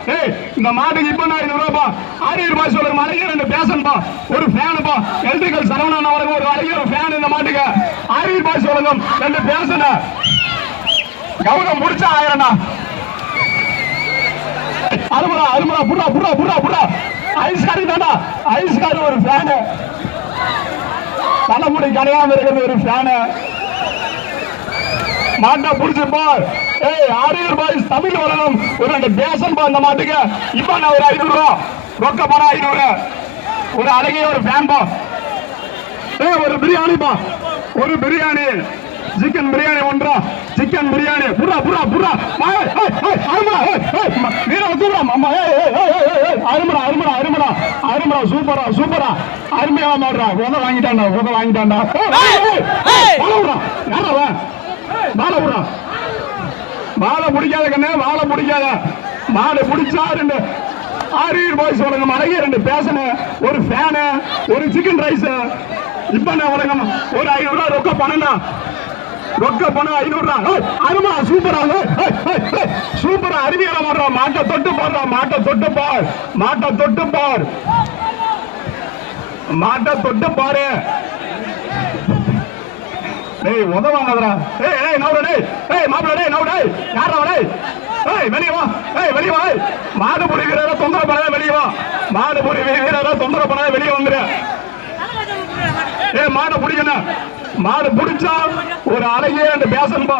இந்த மாட்டுக்கு இப்ப நான் 500 ரூபாய் 6 ரூபாய் சொல்லுங்க. மலைக்கு 2 பேசன்பா, ஒரு ஃபேனுப்பா. எலக்ட்ரிக்கல் சரவணன் அவருக்கு ஒரு அழகிய ஒரு ஃபேன். இந்த மாட்டுக்கு 6 ரூபாய் சொல்லுங்க. 2 பேசன கவனம் முடிச்சா 1000. அருமரா அருமரா புறா புறா புறா புறா ஐஸ்காரி தாண்டா. ஐஸ்காரி ஒரு ஃபேனு, தலைமுடி கலையாம இருக்கிறது ஒரு ஃபேனு. மாட்டா புடிச்சுப்பா. 6 ரூபாய் தமிழ் வரணும். ஒரு 2 பேசன் பா இந்த மாட்டுக்கு. இப்ப நான் ஒரு 500 ரூபாய் ரொக்க பணம் 500. ஒரு அழகிய ஒரு ஃபேன் பா. ஒரு பிரியாணி பா, ஒரு பிரியாணி சிக்கன் பிரியாணி 1 ரூபா. சிக்கன் பிரியாணி புறா புறா புறா அருமரா வீர தூரா அம்மா. அருமரா அருமரா அருமரா அருமரா சூப்பரா சூப்பரா அருமையா மாடுறா. உத வாங்கிட்டாண்டா உத வாங்கிட்டாண்டா. யாரா மாலை விடுறா. மாலை பிடிக்காத கண்ணே, மாலை பிடிக்காத. மாலை பிடிச்சா 6 ரூபாய் சொல்லுங்க. மலைக்கு 2 பேசனு, ஒரு ஃபேனு, ஒரு சிக்கன் ரைஸ். இப்ப நான் உலகம் ஒரு 500 ரூபாய் ரொக்க பணம்டா. ரொக்க பணம் 500 ரூபாய். அருமா சூப்பரா சூப்பரா அருமையான மாடுறா. மாட்டை தொட்டு பாடுறா. மாட்டை தொட்டு பார், மாட்டை தொட்டு பார், மாட்டை தொட்டு பாரு. டேய் உதவாங்கடா. நவுடா டேய் மாப்பிள டேய் நவுடா. யாரா டேய்? வெளிய வா. வெளிய வா. மாடுபுடி வீரரா தொந்தரவு பண்ணாத வெளிய வா. மாடுபுடி வீரரா தொந்தரவு பண்ணாத வெளிய வந்துரு. மாடு பிடிக்கணும். மாடு பிடிச்சா ஒரு அழகிய 2 பேசன்பா.